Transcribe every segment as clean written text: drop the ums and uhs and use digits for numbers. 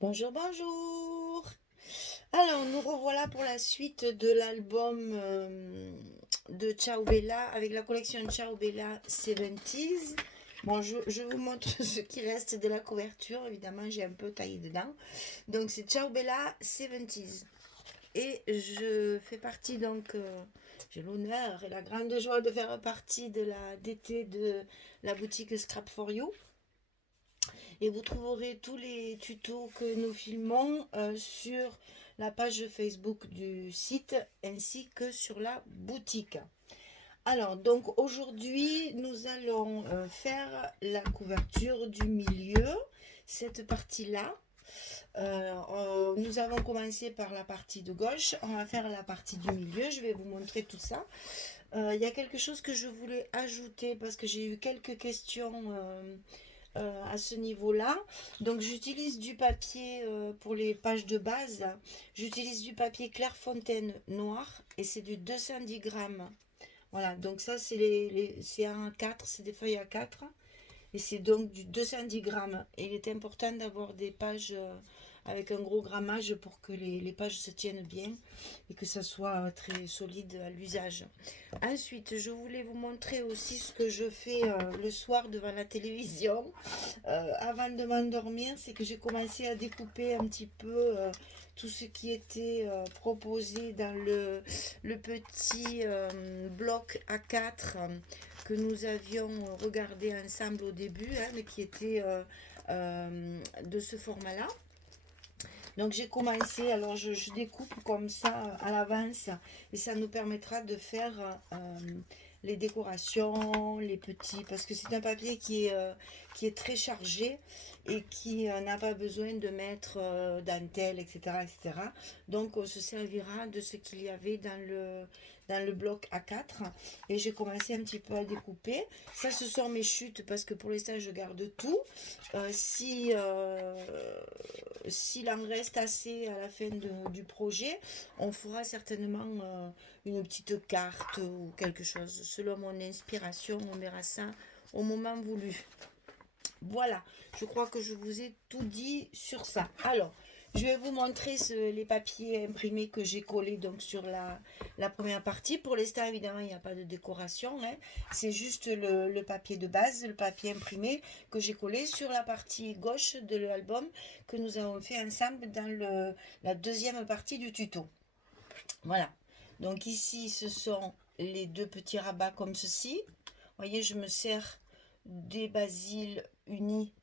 Bonjour, bonjour. Alors, nous revoilà pour la suite de l'album de Ciao Bella avec la collection Ciao Bella 70s. Bon, je vous montre ce qui reste de la couverture. Évidemment, j'ai un peu taillé dedans. Donc, c'est Ciao Bella 70s. Et je fais partie donc, j'ai l'honneur et la grande joie de faire partie de la DT de la boutique Scrap for You. Et vous trouverez tous les tutos que nous filmons sur la page Facebook du site ainsi que sur la boutique. Alors, donc aujourd'hui, nous allons faire la couverture du milieu, cette partie-là. Nous avons commencé par la partie de gauche, on va faire la partie du milieu, je vais vous montrer tout ça. Il y a quelque chose que je voulais ajouter parce que j'ai eu quelques questions à ce niveau-là. Donc j'utilise du papier pour les pages de base. J'utilise du papier Clairefontaine noir et c'est du 210 grammes. Voilà, donc ça c'est un A4, c'est des feuilles A4 et c'est donc du 210 grammes. Et il est important d'avoir des pages avec un gros grammage pour que les pages se tiennent bien et que ça soit très solide à l'usage. Ensuite, je voulais vous montrer aussi ce que je fais le soir devant la télévision. Avant de m'endormir, c'est que j'ai commencé à découper un petit peu tout ce qui était proposé dans le petit bloc A4 que nous avions regardé ensemble au début, hein, mais qui était de ce format-là. Donc j'ai commencé, alors je découpe comme ça à l'avance et ça nous permettra de faire les décorations, les petits, parce que c'est un papier qui est très chargé et qui n'a pas besoin de mettre dentelle, etc., etc. Donc on se servira de ce qu'il y avait dans le bloc A4 et j'ai commencé un petit peu à découper. Ça, ce sont mes chutes parce que pour l'instant, je garde tout. S'il en reste assez à la fin du projet, on fera certainement une petite carte ou quelque chose. Selon mon inspiration, on verra ça au moment voulu. Voilà, je crois que je vous ai tout dit sur ça. Alors, je vais vous montrer les papiers imprimés que j'ai collés donc sur la première partie. Pour l'instant, évidemment, il n'y a pas de décoration, hein. C'est juste le papier de base, le papier imprimé que j'ai collé sur la partie gauche de l'album que nous avons fait ensemble dans la deuxième partie du tuto. Voilà. Donc ici, ce sont les deux petits rabats comme ceci. Vous voyez, je me sers des basiles unis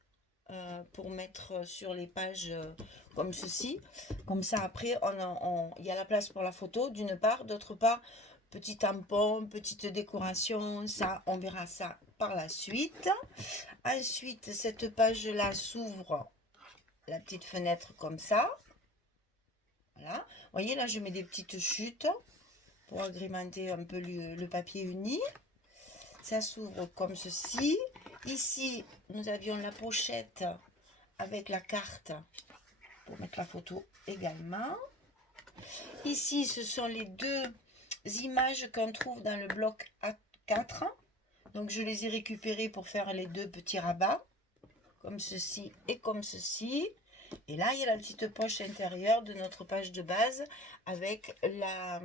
pour mettre sur les pages comme ceci. Comme ça, après, il y a la place pour la photo, d'une part. D'autre part, petit tampon, petite décoration. Ça, on verra ça par la suite. Ensuite, cette page-là s'ouvre, la petite fenêtre comme ça. Voilà. Vous voyez, là, je mets des petites chutes pour agrémenter un peu le papier uni. Ça s'ouvre comme ceci. Ici, nous avions la pochette avec la carte pour mettre la photo également. Ici, ce sont les deux images qu'on trouve dans le bloc A4. Donc, je les ai récupérées pour faire les deux petits rabats, comme ceci et comme ceci. Et là, il y a la petite poche intérieure de notre page de base avec la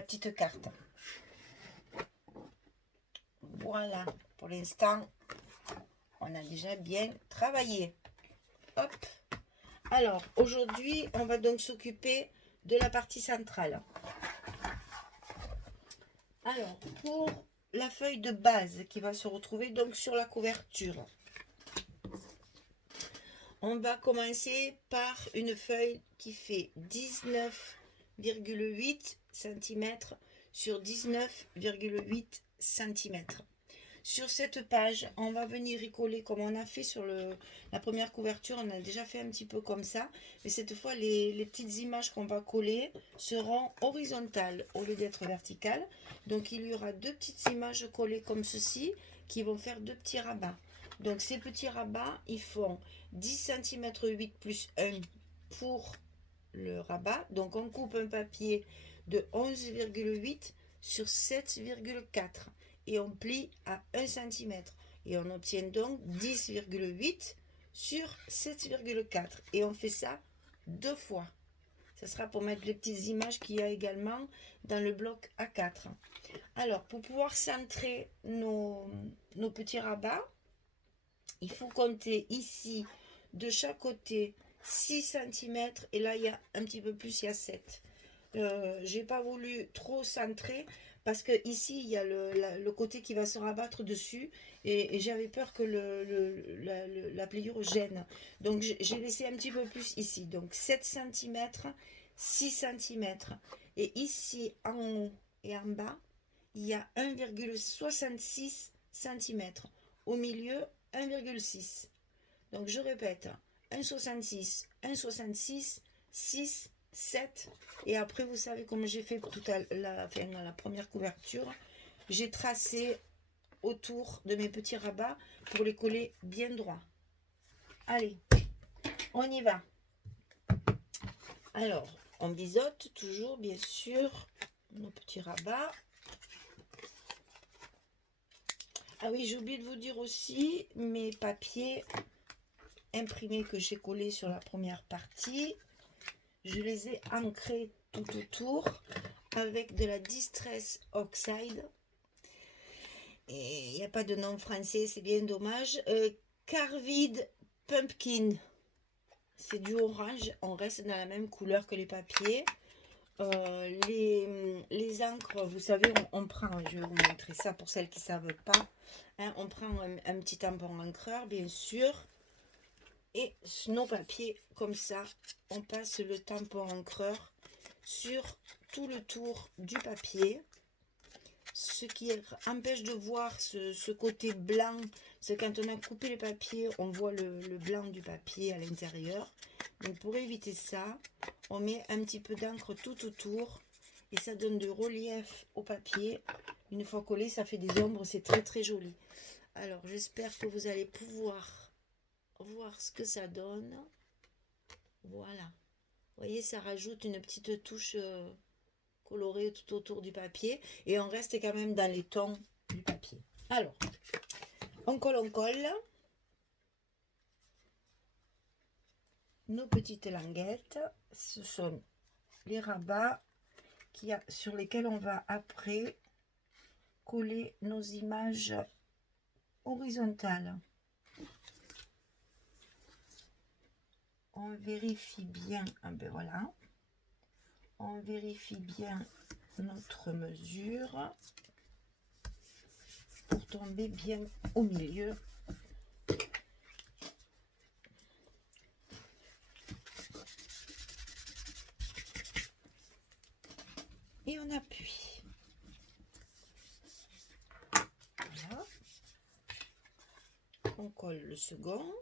petite carte. Voilà, pour l'instant, on a déjà bien travaillé. Hop. Alors, aujourd'hui, on va donc s'occuper de la partie centrale. Alors, pour la feuille de base qui va se retrouver donc sur la couverture, on va commencer par une feuille qui fait 19,8 cm sur 19,8 cm. Sur cette page, on va venir y coller comme on a fait sur la première couverture. On a déjà fait un petit peu comme ça. Mais cette fois, les petites images qu'on va coller seront horizontales au lieu d'être verticales. Donc, il y aura deux petites images collées comme ceci qui vont faire deux petits rabats. Donc, ces petits rabats, ils font 10 cm 8 plus 1 pour le rabat. Donc, on coupe un papier de 11,8 sur 7,4 et on plie à 1 cm et on obtient donc 10,8 sur 7,4 et on fait ça 2 fois. Ce sera pour mettre les petites images qu'il y a également dans le bloc A4. Alors, pour pouvoir centrer nos petits rabats, il faut compter ici de chaque côté 6 cm et là il y a un petit peu plus, il y a 7. J'ai pas voulu trop centrer parce que ici il y a le côté qui va se rabattre dessus et j'avais peur que la pliure gêne. Donc j'ai laissé un petit peu plus ici. Donc 7 cm, 6 cm. Et ici en haut et en bas, il y a 1,66 cm. Au milieu, 1,6. Donc je répète, 1,66, 1,66, 6, 7. Et après, vous savez, comme j'ai fait tout à la première couverture, j'ai tracé autour de mes petits rabats pour les coller bien droit. Allez, on y va. Alors, on biseaute toujours, bien sûr, nos petits rabats. Ah oui, j'ai oublié de vous dire aussi, mes papiers imprimés que j'ai collés sur la première partie, je les ai ancrés tout autour avec de la Distress Oxide. Et il n'y a pas de nom français, c'est bien dommage. Carvide Pumpkin, c'est du orange, on reste dans la même couleur que les papiers. Les encres, vous savez, on prend, je vais vous montrer ça pour celles qui ne savent pas, hein, on prend un petit tampon encreur, bien sûr, et nos papiers, comme ça, on passe le tampon encreur sur tout le tour du papier. Ce qui empêche de voir ce côté blanc, c'est quand on a coupé les papiers, on voit le blanc du papier à l'intérieur. Donc pour éviter ça, on met un petit peu d'encre tout autour et ça donne du relief au papier. Une fois collé, ça fait des ombres, c'est très très joli. Alors j'espère que vous allez pouvoir voir ce que ça donne. Voilà. Vous voyez, ça rajoute une petite touche colorée tout autour du papier et on reste quand même dans les tons du papier. Alors, on colle nos petites languettes. Ce sont les rabats sur lesquels on va après coller nos images horizontales. On vérifie bien, ben voilà, on vérifie bien notre mesure pour tomber bien au milieu. Et on appuie. Voilà. On colle le second.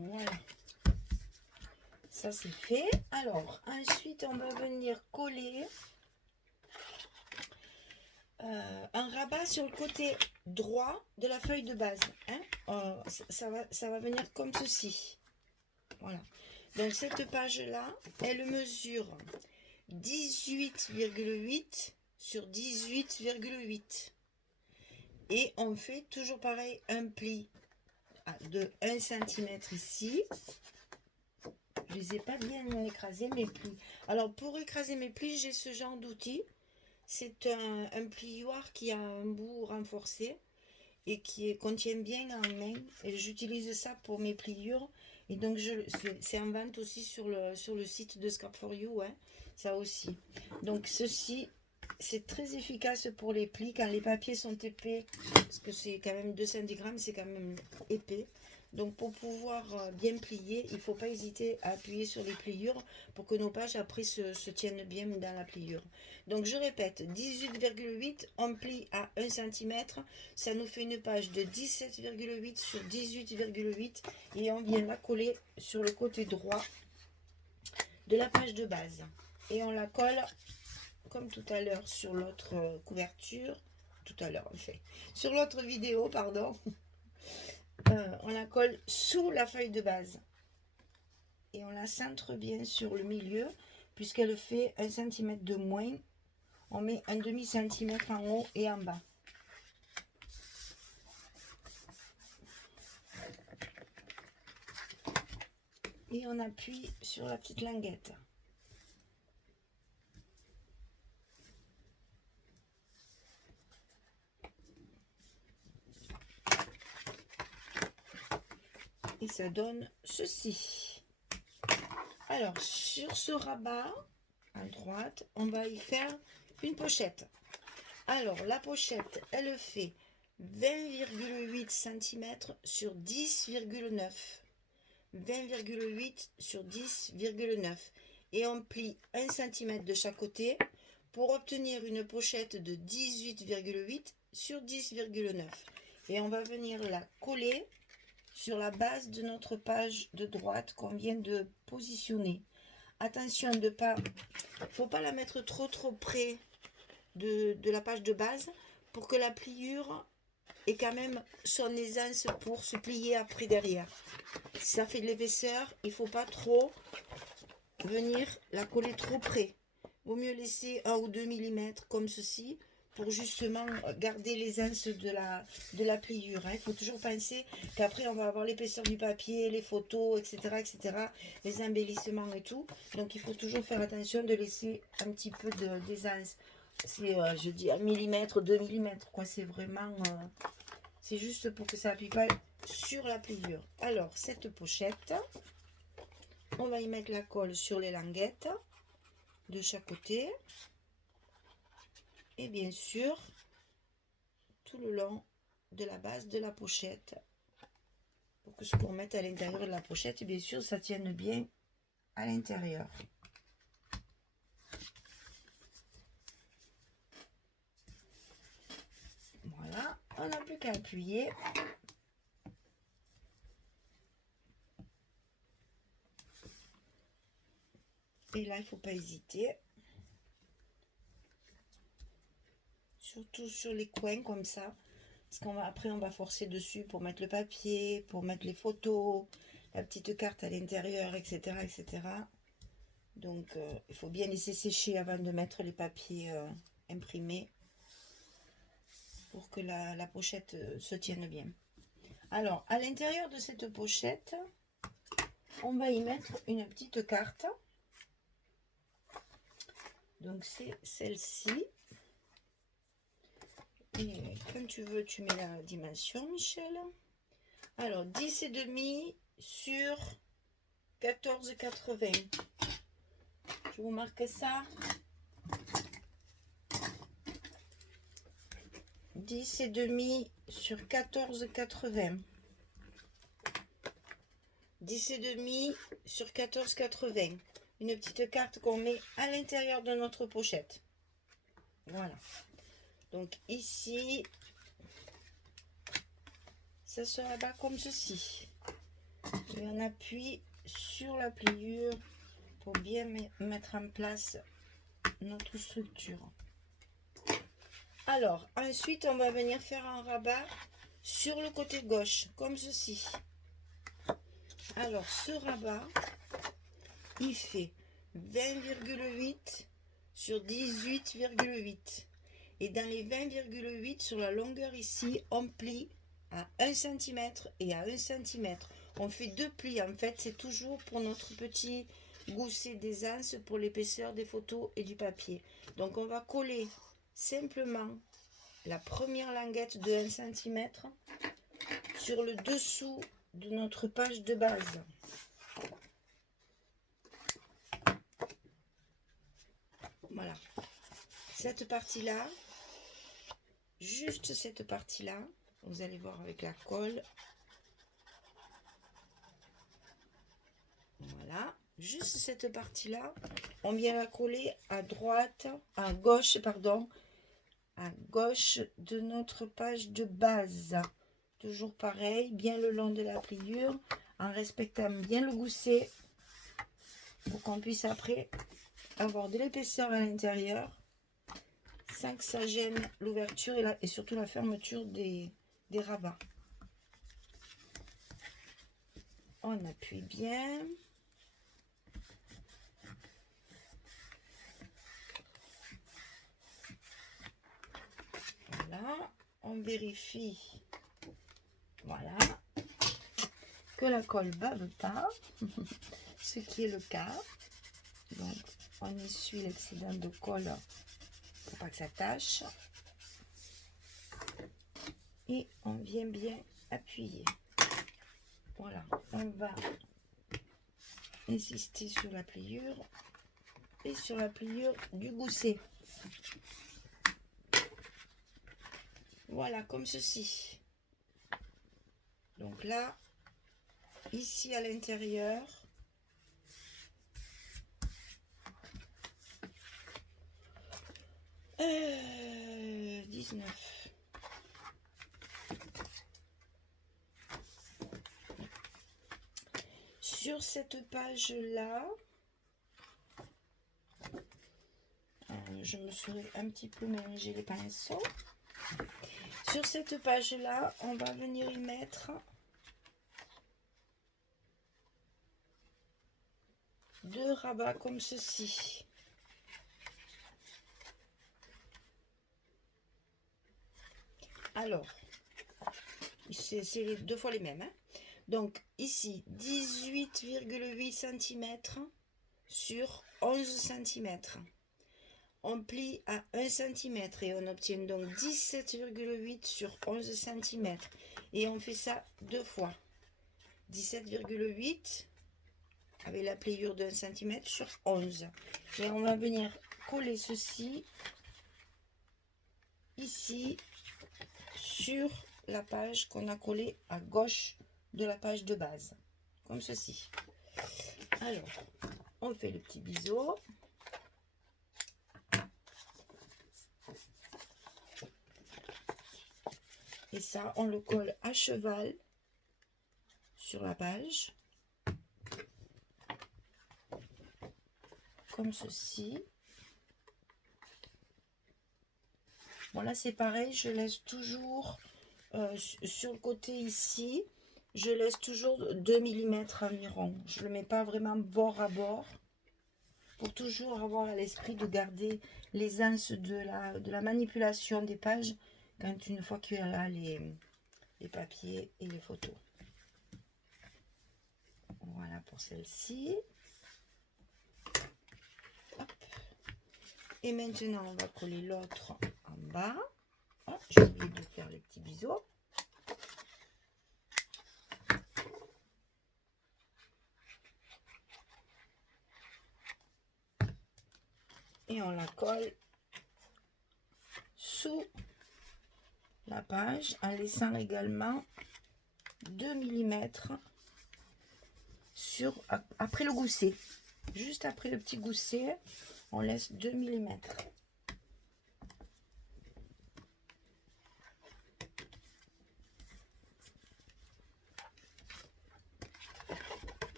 Voilà, ça c'est fait. Alors ensuite on va venir coller un rabat sur le côté droit de la feuille de base, hein. Ça va venir comme ceci. Voilà, donc cette page là elle mesure 18,8 sur 18,8 et on fait toujours pareil, un pli de 1 cm ici. Je les ai pas bien écrasés mes plis. Alors pour écraser mes plis, j'ai ce genre d'outil. C'est un plioir qui a un bout renforcé et qui contient bien en main. Et j'utilise ça pour mes pliures. Et donc c'est en vente aussi sur le site de Scrap for You, hein, ça aussi. Donc ceci, c'est très efficace pour les plis quand les papiers sont épais, parce que c'est quand même 200 grammes, c'est quand même épais. Donc pour pouvoir bien plier, il ne faut pas hésiter à appuyer sur les pliures pour que nos pages après se tiennent bien dans la pliure. Donc je répète, 18,8, on plie à 1 cm, ça nous fait une page de 17,8 sur 18,8 et on vient la coller sur le côté droit de la page de base. Et on la colle comme tout à l'heure sur l'autre couverture, tout à l'heure en fait, sur l'autre vidéo, pardon. On la colle sous la feuille de base et on la centre bien sur le milieu puisqu'elle fait 1 cm de moins. On met un demi-centimètre en haut et en bas. Et on appuie sur la petite languette. Et ça donne ceci. Alors, sur ce rabat, à droite, on va y faire une pochette. Alors, la pochette, elle fait 20,8 cm sur 10,9. 20,8 sur 10,9. Et on plie 1 cm de chaque côté pour obtenir une pochette de 18,8 sur 10,9. Et on va venir la coller sur la base de notre page de droite qu'on vient de positionner. Attention de pas, faut pas la mettre trop près de la page de base pour que la pliure ait quand même son aisance pour se plier après derrière. Si ça fait de l'épaisseur, il faut pas trop venir la coller trop près. Vaut mieux laisser 1 ou 2 mm comme ceci pour justement garder l'aisance de la pliure. Il faut toujours penser qu'après on va avoir l'épaisseur du papier, les photos, etc., etc., les embellissements et tout. Donc il faut toujours faire attention de laisser un petit peu d'aisance. C'est, je dis 1 mm, 2 mm, quoi. C'est vraiment, c'est juste pour que ça appuie pas sur la pliure. Alors cette pochette, on va y mettre la colle sur les languettes de chaque côté. Et bien sûr, tout le long de la base de la pochette. Pour que ce qu'on mette à l'intérieur de la pochette, bien sûr, ça tienne bien à l'intérieur. Voilà, on n'a plus qu'à appuyer. Et là, il ne faut pas hésiter. Surtout sur les coins comme ça. Parce qu'on va après on va forcer dessus pour mettre le papier, pour mettre les photos, la petite carte à l'intérieur, etc., etc. Donc il faut bien laisser sécher avant de mettre les papiers imprimés pour que la pochette se tienne bien. Alors à l'intérieur de cette pochette, on va y mettre une petite carte. Donc c'est celle-ci. Et quand tu veux, tu mets la dimension, Michel. Alors, 10,5 sur 14,80. Je vous marque ça. 10,5 sur 14,80. 10,5 sur 14,80. Une petite carte qu'on met à l'intérieur de notre pochette. Voilà. Donc ici, ça se rabat comme ceci. Et on appuie sur la pliure pour bien mettre en place notre structure. Alors, ensuite, on va venir faire un rabat sur le côté gauche, comme ceci. Alors, ce rabat, il fait 20,8 sur 18,8. Et dans les 20,8 sur la longueur ici, on plie à 1 cm et à 1 cm. On fait 2 plis en fait, c'est toujours pour notre petit gousset d'aisance pour l'épaisseur des photos et du papier. Donc on va coller simplement la première languette de 1 cm sur le dessous de notre page de base. Voilà. Cette partie-là, juste cette partie-là, vous allez voir avec la colle, juste cette partie-là, on vient la coller à droite, à gauche, pardon, à gauche de notre page de base. Toujours pareil, bien le long de la pliure, en respectant bien le gousset, pour qu'on puisse après avoir de l'épaisseur à l'intérieur, sans que ça gêne l'ouverture et surtout la fermeture des rabats. On appuie bien. Voilà, on vérifie, voilà, que la colle ne bave pas, ce qui est le cas. Donc, on essuie l'excédent de colle pour pas que ça tâche. Et on vient bien appuyer. Voilà, on va insister sur la pliure et sur la pliure du gousset. Voilà, comme ceci. Donc là, ici à l'intérieur, euh, 19. Sur cette page-là, je me serais un petit peu mélangé les pinceaux. Sur cette page-là, on va venir y mettre 2 rabats comme ceci. Alors, c'est les 2 fois les mêmes. Hein. Donc ici, 18,8 cm sur 11 cm. On plie à 1 cm et on obtient donc 17,8 sur 11 cm. Et on fait ça 2 fois. 17,8 avec la pliure d'1 cm sur 11. Et on va venir coller ceci ici sur la page qu'on a collée à gauche de la page de base. Comme ceci. Alors, on fait le petit biseau. Et ça, on le colle à cheval sur la page. Comme ceci. Bon, là, c'est pareil. Je laisse toujours sur le côté ici. Je laisse toujours 2 mm environ. Je ne le mets pas vraiment bord à bord. Pour toujours avoir à l'esprit de garder l'aisance de la manipulation des pages une fois qu'il y a les papiers et les photos. Voilà pour celle-ci. Et maintenant, on va coller l'autre en bas. Oh, j'ai oublié de faire les petits biseaux. Et on la colle sous la page en laissant également 2 mm après le gousset. Juste après le petit gousset, on laisse 2 mm.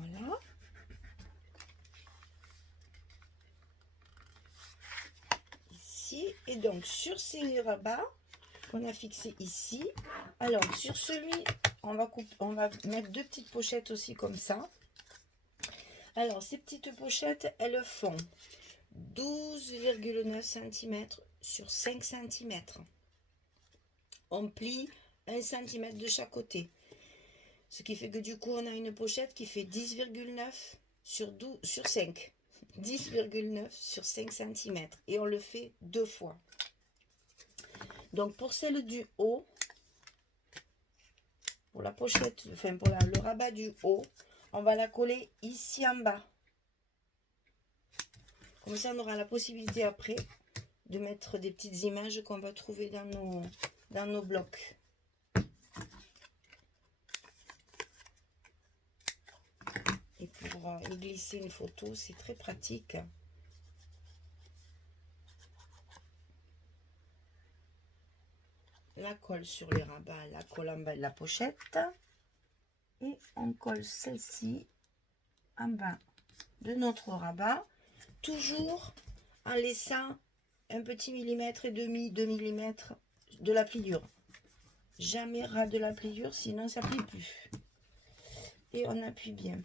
Voilà. Ici, et donc sur ces rabats qu'on a fixés ici, alors sur celui, on va mettre 2 petites pochettes aussi comme ça. Alors ces petites pochettes, elles font 12,9 cm sur 5 cm. On plie 1 cm de chaque côté. Ce qui fait que du coup, on a une pochette qui fait 10,9 sur 5. 10,9 sur 5 cm. Et on le fait 2 fois. Donc, pour celle du haut, pour la pochette, enfin pour le rabat du haut, on va la coller ici en bas. Comme ça, on aura la possibilité après de mettre des petites images qu'on va trouver dans nos blocs. Et pour y glisser une photo, c'est très pratique. La colle sur les rabats, la colle en bas de la pochette. Et on colle celle-ci en bas de notre rabat. Toujours en laissant un petit millimètre et demi, 2 millimètres de la pliure. Jamais ras de la pliure, sinon ça plie plus. Et on appuie bien.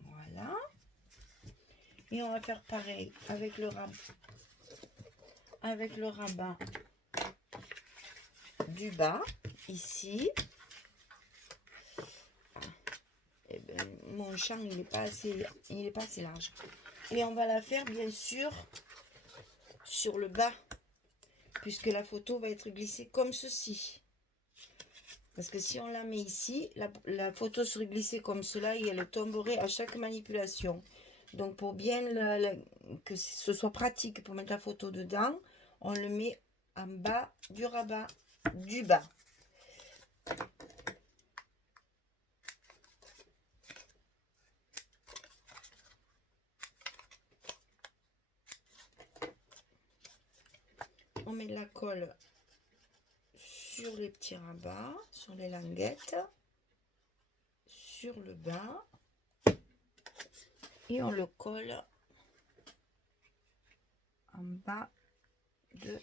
Voilà. Et on va faire pareil avec le rabat du bas, ici. Et ben, mon champ, il n'est pas assez large. Et on va la faire, bien sûr, sur le bas, puisque la photo va être glissée comme ceci. Parce que si on la met ici, la photo serait glissée comme cela et elle tomberait à chaque manipulation. Donc pour bien que ce soit pratique pour mettre la photo dedans, on le met en bas du rabat du bas. On met de la colle sur les petits rabats, sur les languettes, sur le bas. Et on le colle en bas de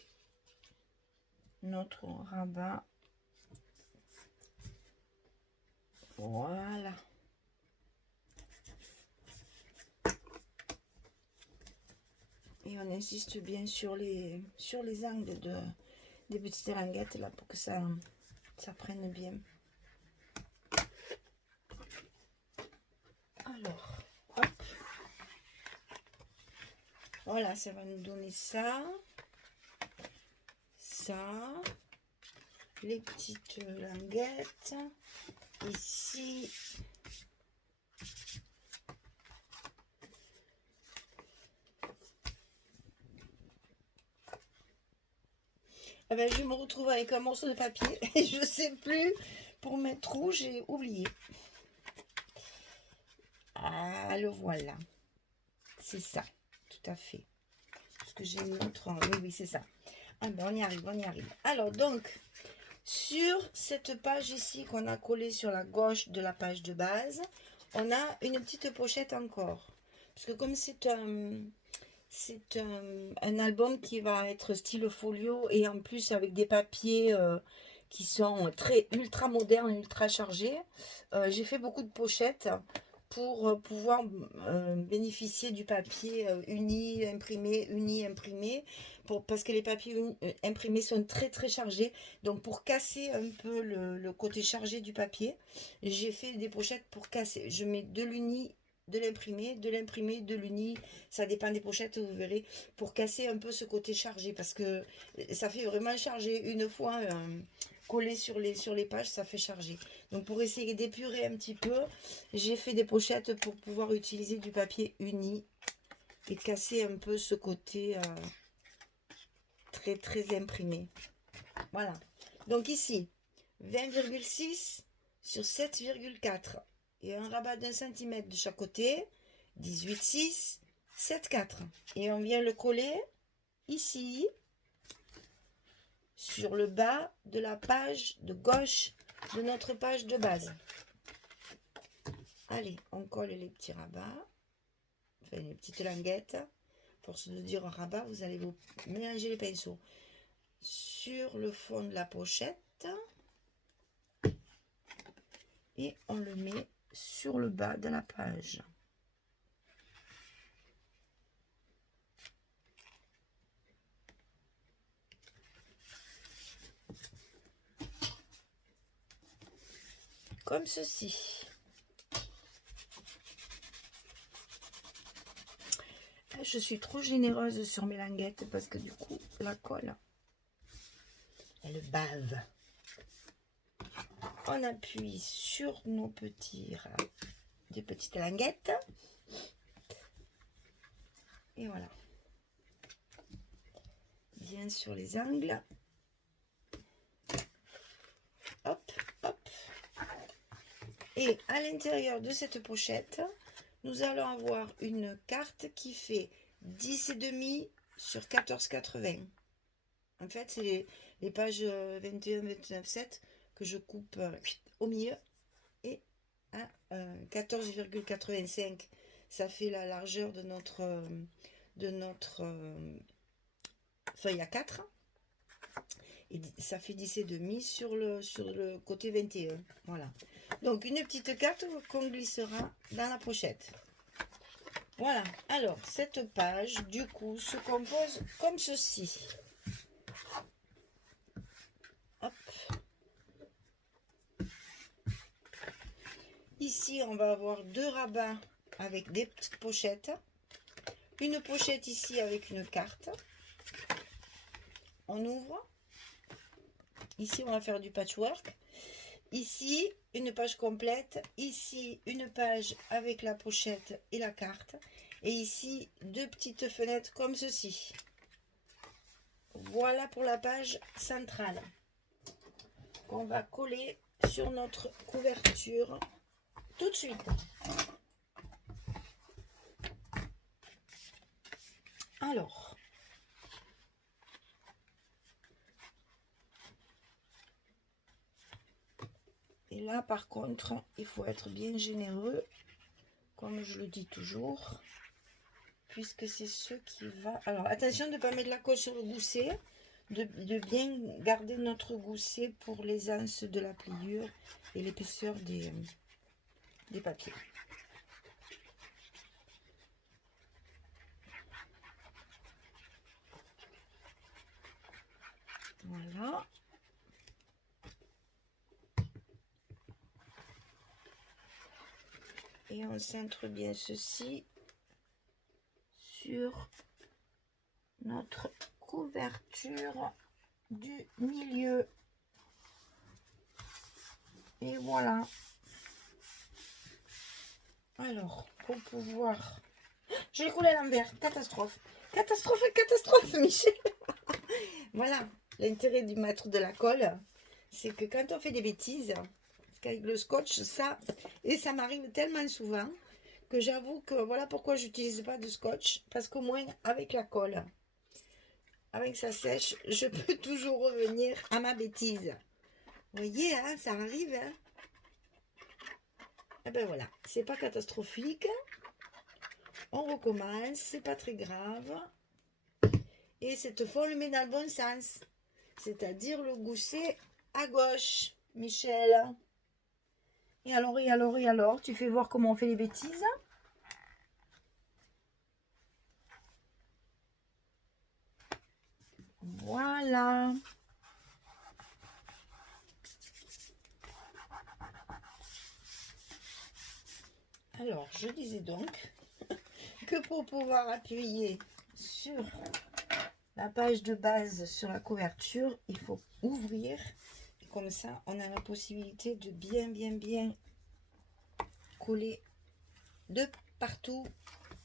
notre rabat. Voilà. Et on insiste bien sur les angles des petites languettes là pour que ça prenne bien. Alors, hop. Voilà, ça va nous donner ça, les petites languettes, ici. Eh ben, je me retrouve avec un morceau de papier et je sais plus pour mettre où, j'ai oublié. Ah, le voilà. C'est ça, tout à fait. Parce que j'ai une autre... Oui, c'est ça. Ah ben, on y arrive, on y arrive. Alors, donc, sur cette page ici qu'on a collée sur la gauche de la page de base, on a une petite pochette encore. Parce que comme c'est un album qui va être style folio et en plus avec des papiers qui sont ultra modernes, ultra chargés, j'ai fait beaucoup de pochettes pour pouvoir bénéficier du papier uni imprimé, parce que les papiers imprimés sont très chargés. Donc pour casser un peu le côté chargé du papier, j'ai fait des pochettes pour casser. Je mets de l'uni, de l'imprimé, de l'uni, ça dépend des pochettes, vous verrez, pour casser un peu ce côté chargé, parce que ça fait vraiment charger une fois collé sur les pages, ça fait charger. Donc pour essayer d'épurer un petit peu, j'ai fait des pochettes pour pouvoir utiliser du papier uni et casser un peu ce côté très imprimé. Voilà. Donc ici, 20,6 sur 7,4 et un rabat d'1 cm de chaque côté, 18,6, 7,4. Et on vient le coller ici, sur le bas de la page de gauche de notre page de base. Allez, on colle les petits rabats, enfin les petites languettes. Force de dire un rabat, vous allez vous mélanger les pinceaux sur le fond de la pochette et on le met sur le bas de la page. Comme ceci. je suis trop généreuse sur mes languettes parce que du coup, la colle, elle bave. On appuie sur nos des petites languettes. Et voilà. Bien sur les angles. Hop, hop. Et à l'intérieur de cette pochette, nous allons avoir une carte qui fait 10,5 sur 14,80. En fait, c'est les pages 21, 29, 7 que je coupe au milieu. Et à 14,85, ça fait la largeur de notre feuille A4. Et ça fait 10,5 sur le côté 21. Voilà. Donc, une petite carte qu'on glissera dans la pochette. Voilà. Alors, cette page, du coup, se compose comme ceci. Hop. Ici, on va avoir 2 rabats avec des petites pochettes. Une pochette ici avec une carte. On ouvre. Ici, on va faire du patchwork. Ici, une page complète. Ici, une page avec la pochette et la carte. Et ici, 2 petites fenêtres comme ceci. Voilà pour la page centrale. On va coller sur notre couverture tout de suite. Alors. Et là, par contre, il faut être bien généreux, comme je le dis toujours, puisque c'est ce qui va... Alors, attention de ne pas mettre la colle sur le gousset, de bien garder notre gousset pour l'aisance de la pliure et l'épaisseur des papiers. Voilà. Et on centre bien ceci sur notre couverture du milieu. Et voilà. Alors, pour pouvoir... J'ai coulé à l'envers. Catastrophe. Catastrophe, catastrophe, Michel. Voilà. L'intérêt du maître de la colle, c'est que quand on fait des bêtises, parce qu'avec le scotch, et ça m'arrive tellement souvent, que j'avoue que voilà pourquoi j'utilise pas de scotch, parce qu'au moins avec la colle, avec ça sèche, je peux toujours revenir à ma bêtise. Vous voyez, hein, ça arrive. Hein. Et ben voilà, c'est pas catastrophique. On recommence, c'est pas très grave. Et cette fois, on le met dans le bon sens. C'est-à-dire le gousset à gauche, Michel. Et alors, tu fais voir comment on fait les bêtises. Voilà. Alors, je disais donc que pour pouvoir appuyer sur la page de base sur la couverture, il faut ouvrir. Et comme ça, on a la possibilité de bien coller de partout,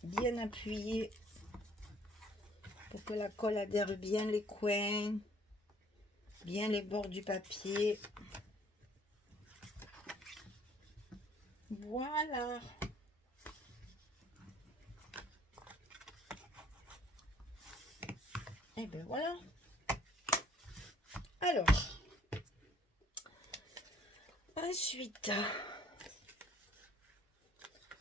bien appuyer pour que la colle adhère bien les coins, bien les bords du papier. Voilà. Et bien voilà. Alors, ensuite,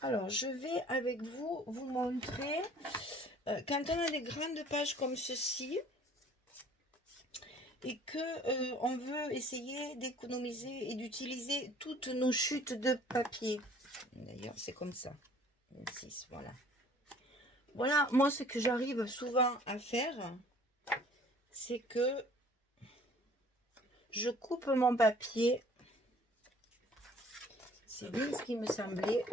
alors je vais avec vous montrer quand on a des grandes pages comme ceci et que on veut essayer d'économiser et d'utiliser toutes nos chutes de papier. D'ailleurs, c'est comme ça. 26, voilà. Voilà, moi, ce que j'arrive souvent à faire, c'est que je coupe mon papier. C'est bien ce qui me semblait.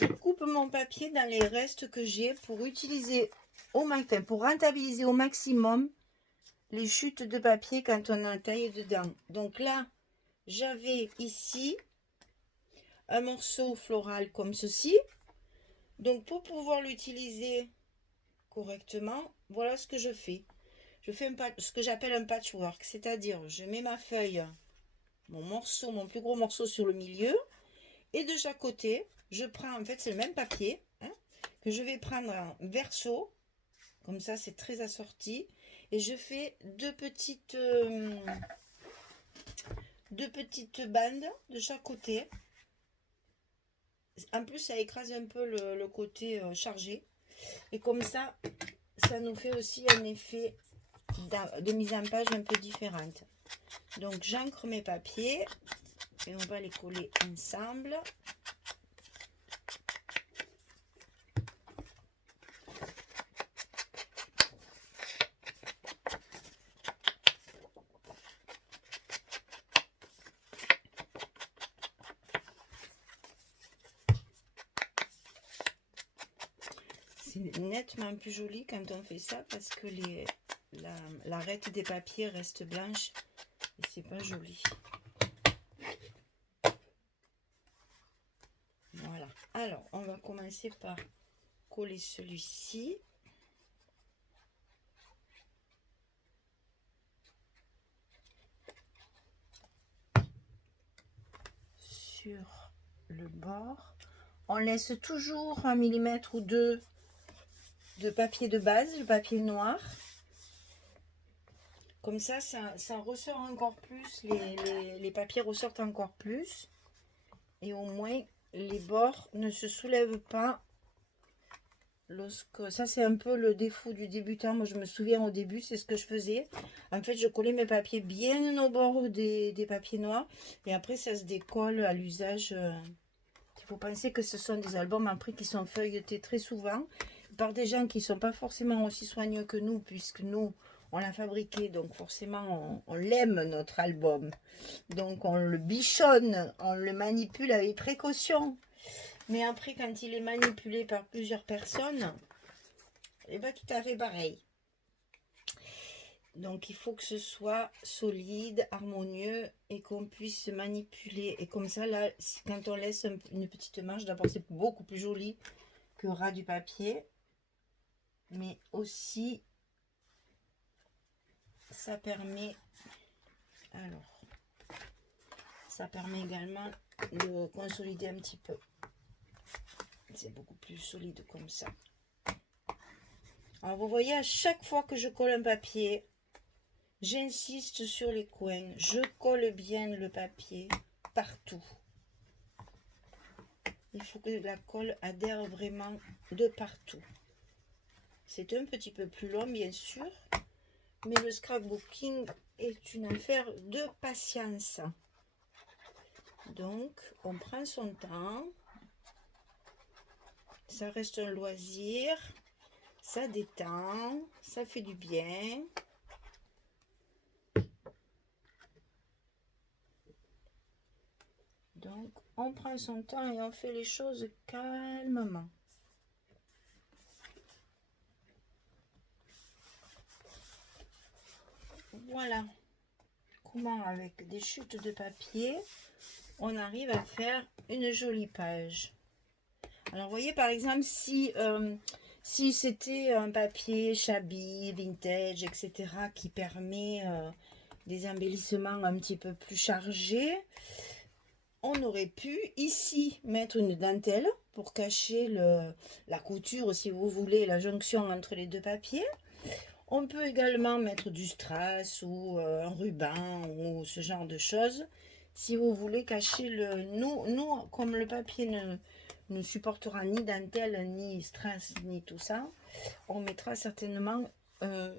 je coupe mon papier dans les restes que j'ai pour utiliser pour rentabiliser au maximum les chutes de papier quand on a taille dedans. Donc là, j'avais ici un morceau floral comme ceci. Donc pour pouvoir l'utiliser correctement, voilà ce que je fais. Je fais ce que j'appelle un patchwork, c'est-à-dire je mets ma feuille, mon plus gros morceau sur le milieu, et de chaque côté, je prends, en fait c'est le même papier, hein, que je vais prendre en verso, comme ça c'est très assorti, et je fais deux petites bandes de chaque côté. En plus ça écrase un peu le côté chargé, et comme ça nous fait aussi un effet de mise en page un peu différente. Donc j'ancre mes papiers et on va les coller ensemble. C'est nettement plus joli quand on fait ça parce que l'arête des papiers reste blanche et c'est pas joli. Voilà. Alors, on va commencer par coller celui-ci. Sur le bord. On laisse toujours 1 mm ou 2 de papier de base, le papier noir. Comme ça ressort encore plus, les papiers ressortent encore plus. Et au moins, les bords ne se soulèvent pas. Ça, c'est un peu le défaut du débutant. Moi, je me souviens au début, c'est ce que je faisais. En fait, je collais mes papiers bien au bord des papiers noirs. Et après, ça se décolle à l'usage. Il faut penser que ce sont des albums après qui sont feuilletés très souvent par des gens qui ne sont pas forcément aussi soigneux que nous, puisque nous, on l'a fabriqué, donc forcément, on l'aime, notre album. Donc, on le bichonne, on le manipule avec précaution. Mais après, quand il est manipulé par plusieurs personnes, et bien tout à fait pareil. Donc, il faut que ce soit solide, harmonieux et qu'on puisse manipuler. Et comme ça, là, quand on laisse une petite marge, d'abord, c'est beaucoup plus joli que ras du papier. Mais aussi, ça permet... Alors, ça permet également de consolider un petit peu. C'est beaucoup plus solide comme ça. Alors, vous voyez, à chaque fois que je colle un papier, j'insiste sur les coins. Je colle bien le papier partout. Il faut que la colle adhère vraiment de partout. C'est un petit peu plus long, bien sûr, mais le scrapbooking est une affaire de patience. Donc, on prend son temps. Ça reste un loisir. Ça détend. Ça fait du bien. Donc, on prend son temps et on fait les choses calmement. Voilà comment, avec des chutes de papier, on arrive à faire une jolie page. Alors, vous voyez, par exemple, si c'était un papier shabby, vintage, etc., qui permet des embellissements un petit peu plus chargés, on aurait pu ici mettre une dentelle pour cacher la couture, si vous voulez, la jonction entre les deux papiers. On peut également mettre du strass ou un ruban ou ce genre de choses. Si vous voulez cacher nous, comme le papier ne supportera ni dentelle, ni strass, ni tout ça, on mettra certainement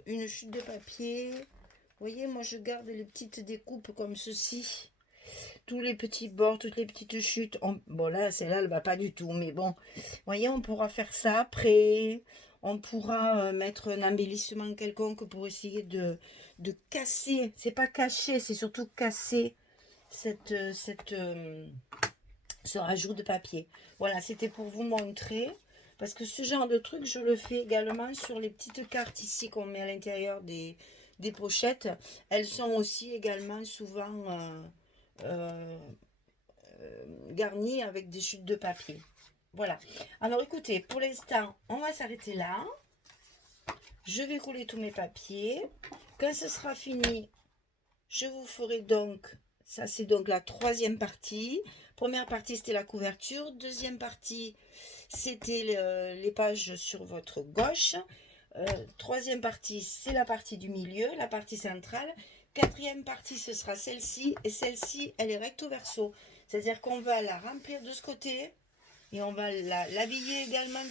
une chute de papier. Vous voyez, moi je garde les petites découpes comme ceci. Tous les petits bords, toutes les petites chutes. Bon là, celle-là, elle va pas du tout. Mais bon, vous voyez, on pourra faire ça après. On pourra mettre un embellissement quelconque pour essayer de casser. C'est pas cacher, c'est surtout casser cette ce rajout de papier. Voilà, c'était pour vous montrer. Parce que ce genre de truc, je le fais également sur les petites cartes ici qu'on met à l'intérieur des pochettes. Elles sont aussi également souvent euh, garnies avec des chutes de papier. Voilà. Alors écoutez, pour l'instant, on va s'arrêter là. Je vais rouler tous mes papiers. Quand ce sera fini, je vous ferai donc, ça c'est donc la troisième partie. Première partie, c'était la couverture. Deuxième partie, c'était les pages sur votre gauche. Troisième partie, c'est la partie du milieu, la partie centrale. Quatrième partie, ce sera celle-ci. Et celle-ci, elle est recto verso. C'est-à-dire qu'on va la remplir de ce côté et on va l'habiller également